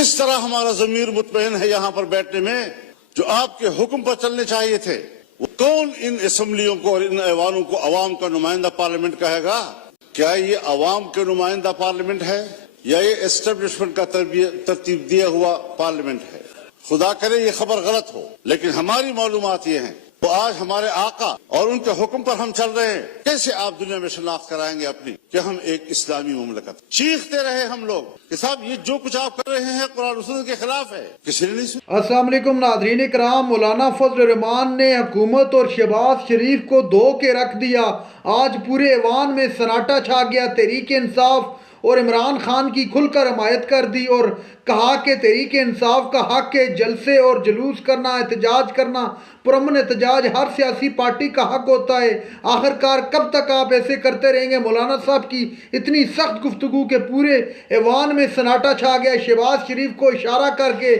کس طرح ہمارا ضمیر مطمئن ہے یہاں پر بیٹھنے میں جو آپ کے حکم پر چلنے چاہیے تھے. کون ان اسمبلیوں کو اور ان ایوانوں کو عوام کا نمائندہ پارلیمنٹ کہے گا؟ کیا یہ عوام کے نمائندہ پارلیمنٹ ہے یا یہ اسٹیبلشمنٹ کا ترتیب دیا ہوا پارلیمنٹ ہے؟ خدا کرے یہ خبر غلط ہو، لیکن ہماری معلومات یہ ہیں تو آج ہمارے آقا اور ان کے حکم پر ہم چل رہے ہیں. کیسے آپ دنیا میں شناخت کرائیں گے اپنی کہ ہم ایک اسلامی مملکت؟ چیختے رہے ہم لوگ کہ صاحب یہ جو کچھ آپ کر رہے ہیں قرآن و سنت کے خلاف ہے، کسی نے نہیں سنا. السلام علیکم ناظرین کرام. مولانا فضل الرحمان نے حکومت اور شہباز شریف کو دھو کے رکھ دیا. آج پورے ایوان میں سناٹا چھا گیا. تحریک انصاف اور عمران خان کی کھل کر حمایت کر دی اور کہا کہ تحریک انصاف کا حق ہے جلسے اور جلوس کرنا، احتجاج کرنا. پرامن احتجاج ہر سیاسی پارٹی کا حق ہوتا ہے. آخرکار کب تک آپ ایسے کرتے رہیں گے؟ مولانا صاحب کی اتنی سخت گفتگو کہ پورے ایوان میں سناٹا چھا گیا. شہباز شریف کو اشارہ کر کے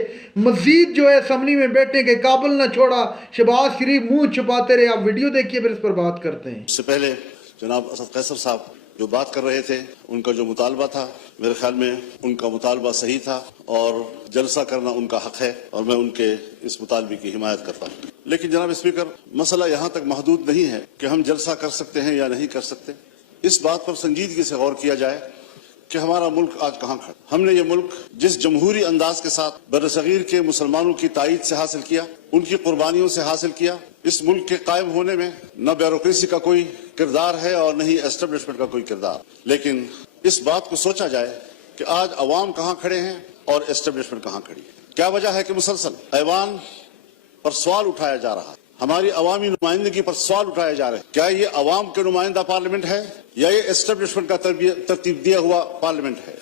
مزید جو ہے اسمبلی میں بیٹھنے کے قابل نہ چھوڑا. شہباز شریف منہ چھپاتے رہے. آپ ویڈیو دیکھیے پھر اس پر بات کرتے ہیں. اس سے پہلے جناب اسد قیصر صاحب جو بات کر رہے تھے، ان کا جو مطالبہ تھا میرے خیال میں ان کا مطالبہ صحیح تھا اور جلسہ کرنا ان کا حق ہے اور میں ان کے اس مطالبے کی حمایت کرتا ہوں. لیکن جناب اسپیکر، مسئلہ یہاں تک محدود نہیں ہے کہ ہم جلسہ کر سکتے ہیں یا نہیں کر سکتے. اس بات پر سنجیدگی سے غور کیا جائے کہ ہمارا ملک آج کہاں کھڑا. ہم نے یہ ملک جس جمہوری انداز کے ساتھ برصغیر کے مسلمانوں کی تائید سے حاصل کیا، ان کی قربانیوں سے حاصل کیا. اس ملک کے قائم ہونے میں نہ بیوروکریسی کا کوئی کردار ہے اور نہ ہی اسٹیبلشمنٹ کا کوئی کردار. لیکن اس بات کو سوچا جائے کہ آج عوام کہاں کھڑے ہیں اور اسٹیبلشمنٹ کہاں کھڑی ہے. کیا وجہ ہے کہ مسلسل ایوان پر سوال اٹھایا جا رہا ہے، ہماری عوامی نمائندگی پر سوال اٹھائے جا رہے ہیں. کیا یہ عوام کے نمائندہ پارلیمنٹ ہے یا یہ اسٹیبلشمنٹ کا ترتیب دیا ہوا پارلیمنٹ ہے؟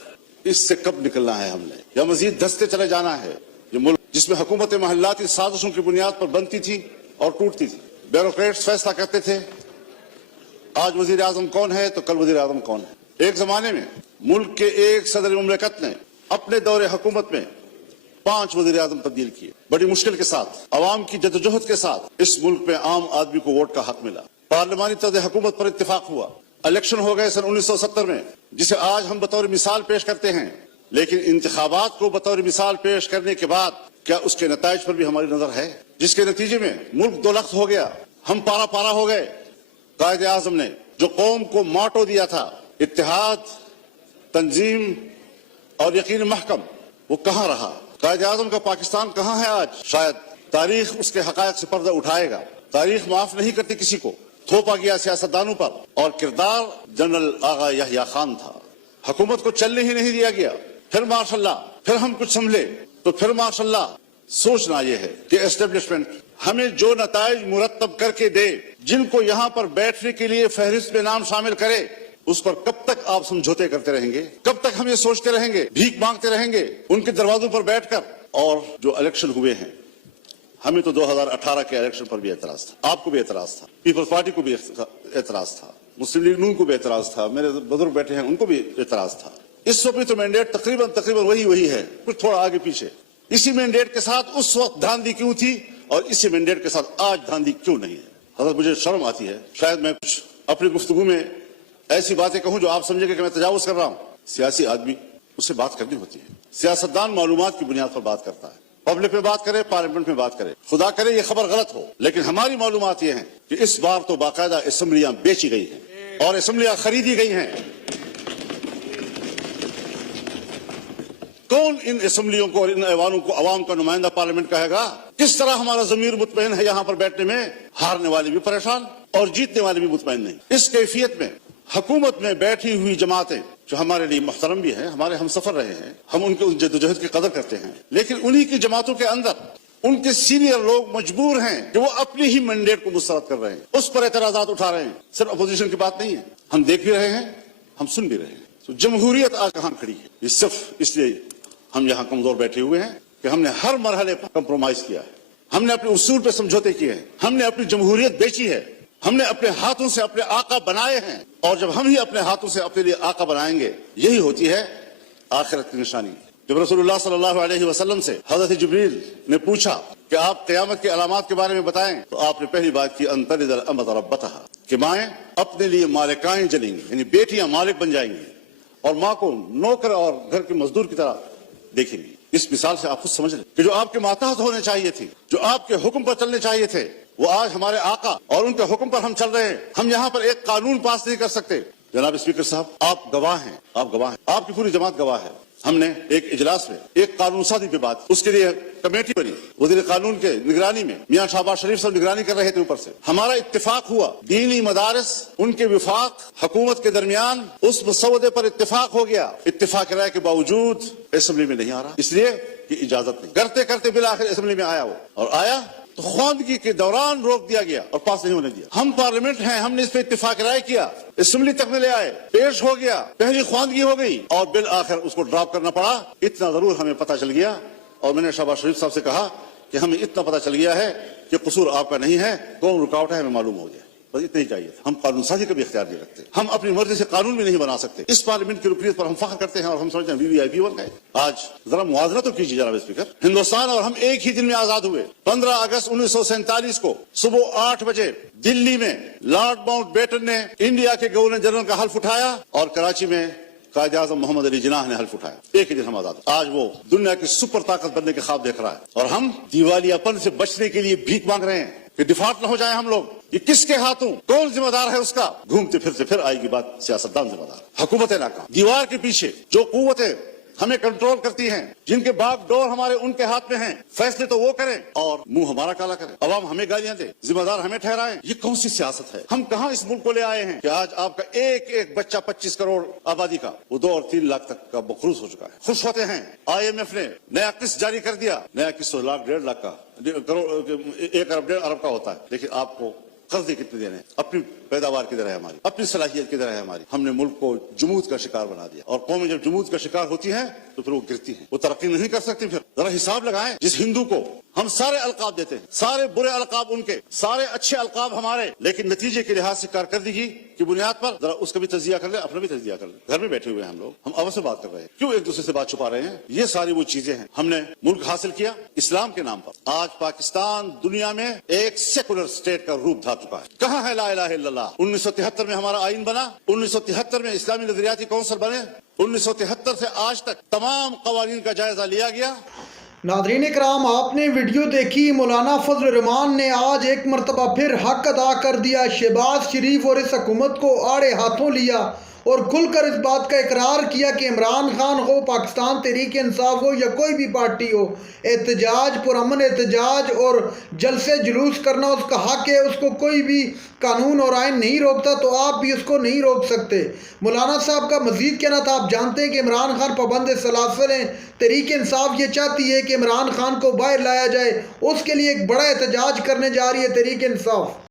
اس سے کب نکلنا ہے ہم نے یا مزید دھستے چلے جانا ہے؟ یہ ملک جس میں حکومت محلاتی سازشوں کی بنیاد پر بنتی تھی اور ٹوٹتی تھی، بیوروکریٹس فیصلہ کرتے تھے آج وزیر اعظم کون ہے تو کل وزیر اعظم کون ہے. ایک زمانے میں ملک کے ایک صدر مملکت نے اپنے دور حکومت میں 5 وزیر اعظم تبدیل کیے. بڑی مشکل کے ساتھ، عوام کی جدوجہد کے ساتھ اس ملک میں عام آدمی کو ووٹ کا حق ملا. پارلیمانی طرز حکومت پر اتفاق ہوا. الیکشن ہو گئے سن 1970 میں، جسے آج ہم بطور مثال پیش کرتے ہیں. لیکن انتخابات کو بطور مثال پیش کرنے کے بعد کیا اس کے نتائج پر بھی ہماری نظر ہے؟ جس کے نتیجے میں ملک دو لخت ہو گیا، ہم پارا پارا ہو گئے. قائد اعظم نے جو قوم کو ماٹو دیا تھا، اتحاد، تنظیم اور یقین محکم، وہ کہاں رہا؟ قائد اعظم کا پاکستان کہاں ہے آج؟ شاید تاریخ اس کے حقائق سے پردہ اٹھائے گا. تاریخ معاف نہیں کرتی کسی کو. تھوپا گیا سیاستدانوں پر اور کردار جنرل آغا یحییٰ خان تھا. حکومت کو چلنے ہی نہیں دیا گیا. پھر ماشاء اللہ، پھر ہم کچھ سنبھلے تو پھر ماشاء اللہ. سوچنا یہ ہے کہ اسٹیبلشمنٹ ہمیں جو نتائج مرتب کر کے دے، جن کو یہاں پر بیٹھنے کے لیے فہرست میں نام شامل کرے، اس پر کب تک آپ سمجھوتے کرتے رہیں گے؟ کب تک ہم یہ سوچتے رہیں گے، بھیک مانگتے رہیں گے ان کے دروازوں پر بیٹھ کر؟ اور جو الیکشن ہوئے ہیں، ہمیں تو 2018 کے الیکشن پر بھی اعتراض تھا، آپ کو بھی اعتراض تھا، پیپلز پارٹی کو بھی اعتراض تھا، مسلم لیگ نون کو بھی اعتراض تھا، میرے بزرگ بیٹھے ہیں ان کو بھی اعتراض تھا. اس وقت بھی تو مینڈیٹ تقریباً وہی ہے، کچھ تھوڑا آگے پیچھے. اسی مینڈیٹ کے ساتھ اس وقت دھاندلی کیوں تھی اور اسی مینڈیٹ کے ساتھ آج دھاندلی کیوں نہیں ہے؟ حضرت مجھے شرم آتی ہے، شاید میں کچھ اپنی گفتگو میں ایسی باتیں کہوں جو آپ سمجھے کہ میں تجاوز کر رہا ہوں. سیاسی آدمی اسے بات کرنی ہوتی ہے. سیاستدان معلومات کی بنیاد پر بات کرتا ہے، پبلک میں بات کرے، پارلیمنٹ میں بات کرے. خدا کرے یہ خبر غلط ہو، لیکن ہماری معلومات یہ ہیں کہ اس بار تو باقاعدہ اسمبلیاں بیچی گئی ہیں اور اسمبلیاں خریدی گئی ہیں. کون ان اسمبلیوں کو اور ان ایوانوں کو عوام کا نمائندہ پارلیمنٹ کہے گا؟ کس طرح ہمارا ضمیر مطمئن ہے یہاں پر بیٹھنے میں؟ ہارنے والے بھی پریشان اور جیتنے والے بھی مطمئن نہیں. اس کیفیت میں حکومت میں بیٹھی ہوئی جماعتیں جو ہمارے لیے محترم بھی ہیں، ہمارے ہم سفر رہے ہیں، ہم ان کے جدوجہد کی قدر کرتے ہیں، لیکن انہی کی جماعتوں کے اندر ان کے سینئر لوگ مجبور ہیں کہ وہ اپنی ہی مینڈیٹ کو مسترد کر رہے ہیں، اس پر اعتراضات اٹھا رہے ہیں. صرف اپوزیشن کی بات نہیں ہے، ہم دیکھ بھی رہے ہیں، ہم سن بھی رہے ہیں. تو جمہوریت آج کہاں کھڑی ہے؟ یہ صرف اس لیے ہم یہاں کمزور بیٹھے ہوئے ہیں کہ ہم نے ہر مرحلے پر کمپرومائز کیا ہے، ہم نے اپنے اصول پہ سمجھوتے کیے ہیں، ہم نے اپنی جمہوریت بیچی ہے، ہم نے اپنے ہاتھوں سے اپنے آقا بنائے ہیں. اور جب ہم ہی اپنے ہاتھوں سے اپنے لیے آقا بنائیں گے، یہی ہوتی ہے آخرت کی نشانی. جب رسول اللہ صلی اللہ علیہ وسلم سے حضرت جبریل نے پوچھا کہ آپ قیامت کے علامات کے بارے میں بتائیں، تو آپ نے پہلی بات کی ان تلد الامۃ ربتہا، کہ مائیں اپنے لیے مالکائیں جنیں گی، یعنی بیٹیاں مالک بن جائیں گی اور ماں کو نوکر اور گھر کے مزدور کی طرح دیکھیں گی. اس مثال سے آپ خود سمجھ لیں کہ جو آپ کے ماتحت ہونے چاہیے تھی، جو آپ کے حکم پر چلنے چاہیے تھے، وہ آج ہمارے آقا اور ان کے حکم پر ہم چل رہے ہیں۔ ہم یہاں پر ایک قانون پاس نہیں کر سکتے۔ جناب اسپیکر صاحب، آپ گواہ ہیں، آپ کی پوری جماعت گواہ ہے۔ ہم نے ایک اجلاس میں ایک قانون سازی پہ بات، اس کے لیے کمیٹی بنی، وزیر قانون کے نگرانی میں میاں شہباز شریف صاحب نگرانی کر رہے تھے اوپر سے۔ ہمارا اتفاق ہوا، دینی مدارس ان کے وفاق حکومت کے درمیان اس مسودے پر اتفاق ہو گیا۔ اتفاق رائے کے باوجود اسمبلی میں نہیں آ رہا، اس لیے کہ اجازت نہیں، کرتے کرتے بالآخر اسمبلی میں آیا وہ، اور آیا تو خواندگی کے دوران روک دیا گیا اور پاس نہیں ہونے دیا۔ ہم پارلیمنٹ ہیں، ہم نے اس پہ اتفاق رائے کیا، اسمبلی تک میں لے آئے، پیش ہو گیا، پہلی خواندگی ہو گئی اور بالآخر اس کو ڈراپ کرنا پڑا۔ اتنا ضرور ہمیں پتہ چل گیا، اور میں نے شہباز شریف صاحب سے کہا کہ ہمیں اتنا پتہ چل گیا ہے کہ قصور آپ کا نہیں ہے، کون رکاوٹ ہے ہمیں معلوم ہو گیا، بس اتنا ہی چاہیے تھا۔ ہم قانون سازی کا بھی اختیار نہیں رکھتے، ہم اپنی مرضی سے قانون بھی نہیں بنا سکتے۔ اس پارلیمنٹ کی رکنیت پر ہم فخر کرتے ہیں اور ہم سمجھتے ہیں VVIP بن گئے۔ آج ذرا موازنہ تو کیجیے جناب اسپیکر، ہندوستان اور ہم ایک ہی دن میں آزاد ہوئے۔ 15 اگست 1947 کو صبح 8 بجے دلی میں لارڈ ماؤنٹ بیٹن نے انڈیا کے گورنر جنرل کا حلف اٹھایا اور کراچی میں قائد اعظم محمد علی جناح نے حلف اٹھایا۔ ایک ہی دن ہم آزاد ہوئے۔ آج وہ دنیا کی سپر طاقت بننے کے خواب دیکھ رہا ہے اور ہم دیوالیہ پن سے بچنے کے لیے بھیک مانگ رہے ہیں کہ ڈیفالٹ نہ ہو جائے ہم لوگ۔ یہ کس کے ہاتھوں، کون ذمہ دار ہے اس کا؟ گھومتے پھرتے پھر آئے گی بات سیاستدان ذمہ دار، حکومت ناکام۔ دیوار کے پیچھے جو قوتیں ہمیں کنٹرول کرتی ہیں، جن کے باغ ڈور ہمارے ان کے ہاتھ میں ہیں، فیصلے تو وہ کریں اور منہ ہمارا کالا کریں، عوام ہمیں گالیاں دے، ذمہ دار ہمیں ٹھہرائیں۔ یہ کون سی سیاست ہے؟ ہم کہاں اس ملک کو لے آئے ہیں کہ آج آپ کا ایک ایک بچہ 25 کروڑ آبادی کا، وہ 2 اور 3 لاکھ تک کا مقروض ہو چکا ہے۔ خوش ہوتے ہیں، IMF نے نیا قسط جاری کر دیا، نیا قسط 1 لاکھ 1.5 لاکھ کا، 1 ارب 1.5 ارب کا ہوتا ہے، لیکن آپ کو قرضے کتنے دینے ہیں؟ اپنی پیداوار کی طرح ہے ہماری، اپنی صلاحیت کی طرح ہے ہماری۔ ہم نے ملک کو جمود کا شکار بنا دیا، اور قومیں جب جمود کا شکار ہوتی ہیں تو پھر وہ گرتی ہیں، وہ ترقی نہیں کر سکتی۔ پھر ذرا حساب لگائیں، جس ہندو کو ہم سارے القاب دیتے ہیں، سارے برے القاب ان کے، سارے اچھے القاب ہمارے، لیکن نتیجے کے لحاظ سے کارکردگی کی بنیاد پر ذرا اس کا بھی تجزیہ کر لیں، اپنا بھی تجزیہ کر لیں۔ گھر میں بیٹھے ہوئے ہیں ہم لوگ، ہم آپس میں بات کر رہے ہیں، کیوں ایک دوسرے سے بات چھپا رہے ہیں؟ یہ ساری وہ چیزیں ہیں۔ ہم نے ملک حاصل کیا اسلام کے نام پر۔ آج پاکستان دنیا میں ایک سیکولر اسٹیٹ کا روپ دھا چکا ہے۔ کہاں ہے لا الہ الا اللہ؟ 1973 میں ہمارا آئین بنا، 1973 میں اسلامی نظریاتی کونسل بنے، 1973 سے آج تک تمام قوانین کا جائزہ لیا گیا۔ ناظرین کرام، آپ نے ویڈیو دیکھی، مولانا فضل الرحمان نے آج ایک مرتبہ پھر حق ادا کر دیا۔ شہباز شریف اور اس حکومت کو آڑے ہاتھوں لیا اور کھل کر اس بات کا اقرار کیا کہ عمران خان ہو، پاکستان تحریک انصاف ہو یا کوئی بھی پارٹی ہو، احتجاج، پرامن احتجاج اور جلسے جلوس کرنا اس کا حق ہے، اس کو کوئی بھی قانون اور آئین نہیں روکتا، تو آپ بھی اس کو نہیں روک سکتے۔ مولانا صاحب کا مزید کہنا تھا، آپ جانتے ہیں کہ عمران خان پابند سلاسل ہیں، تحریک انصاف یہ چاہتی ہے کہ عمران خان کو باہر لایا جائے، اس کے لیے ایک بڑا احتجاج کرنے جا رہی ہے تحریک انصاف۔